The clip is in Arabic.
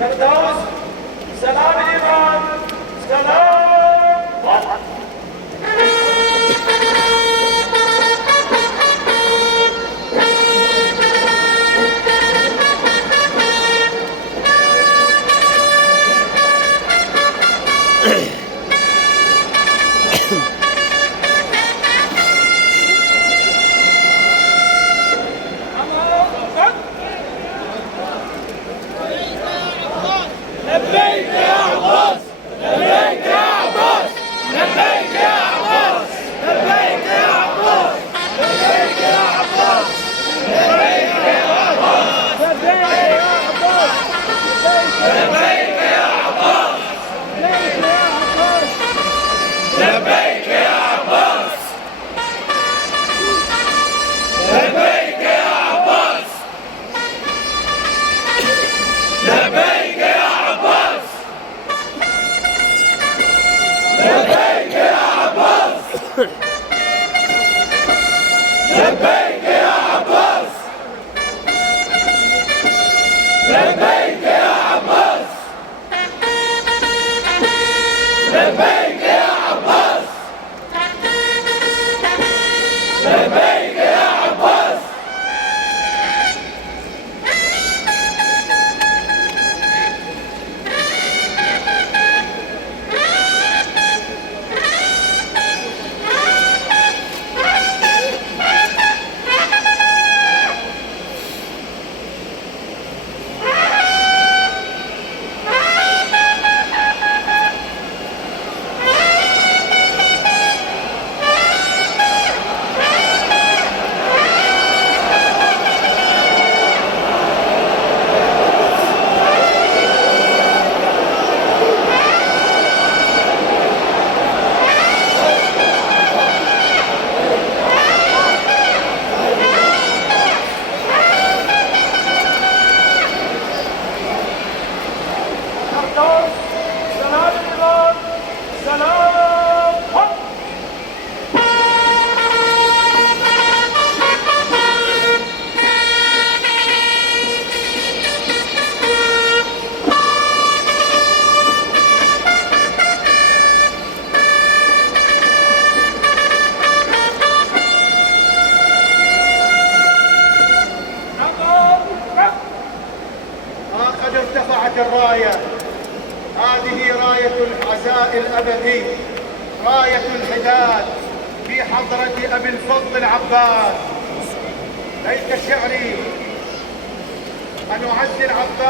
فردوس سلام الإيمان سلام لبيك يا عباس لبيك يا عباس لبيك يا عباس لبيك يا عباس لبيك يا عباس لبيك يا عباس لبيك يا عباس لبيك يا عباس لبيك يا عباس لبيك يا عباس لبيك يا عباس لبيك يا عباس لبيك يا عباس لبيك يا عباس لبيك يا عباس سلام الإيمان سلام حق قد ارتفعت الراية. هذه راية العزاء الأبدي، راية الحداد في حضرة أبي الفضل العباس. ليس شعري أن أعزي العباس